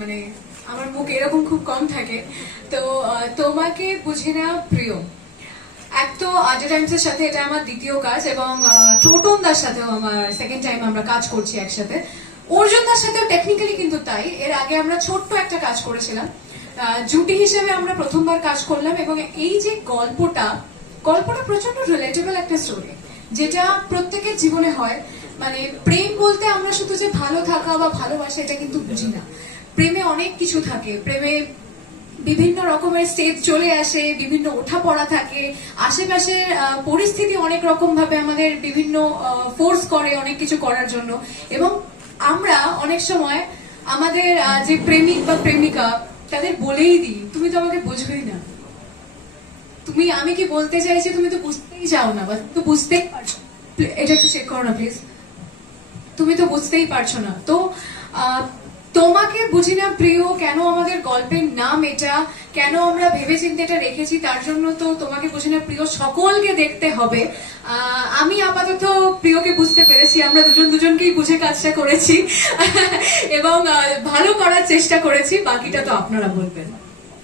মানে আমার মুখ এরকম খুব কম থাকে। তো তোমাকে বুঝি না প্রিয়, এক তো আড্ডা টাইমসের সাথে এটা আমার দ্বিতীয় কাজ, এবং টোটন দার সাথেও আমার সেকেন্ড টাইম আমরা কাজ করছি একসাথে। অর্জুন দার সাথেও টেকনিক্যালি কিন্তু তাই। এর আগে আমরা ছোট্ট একটা কাজ করেছিলাম, জুটি হিসেবে আমরা প্রথমবার কাজ করলাম। এবং এই যে গল্পটা প্রচন্ড রিলেটেবল একটা স্টোরি, যেটা প্রত্যেকের জীবনে হয়। মানে প্রেম বলতে আমরা শুধু যে ভালো থাকা বা ভালোবাসা এটা কিন্তু বুঝি না। প্রেমে অনেক কিছু থাকে, প্রেমে বিভিন্ন রকমের স্টেজ চলে আসে, বিভিন্ন ওঠা পড়া থাকে, আশেপাশের পরিস্থিতি অনেক রকম ভাবে আমাদের বিভিন্ন ফোর্স করে অনেক কিছু করার জন্য। এবং আমরা অনেক সময় আমাদের যে প্রেমিক বা প্রেমিকা তাদের বলেই দিই, তুমি তো আমাকে বুঝবেই না, আমি কি বলতে চাইছি তুমি তো বুঝতেই চাও না, বা তো বুঝতেই পারছো। এটা একটু চেক করো না প্লিজ, তুমি তো বুঝতেই পারছো না। তো তোমাকে বুঝি না প্রিয় কেন আমাদের গল্পের নাম এটা, কেন আমরা ভেবেচিন্তে এটা রেখেছি, তার জন্য তো তোমাকে বুঝি না প্রিয় সকলকে দেখতে হবে। আমি আপাতত প্রিয়কে বুঝতে পেরেছি, আমরা দুজনকেই বুঝে কাজটা করেছি এবং ভালো করার চেষ্টা করেছি, বাকিটা তো আপনারা বলবেন।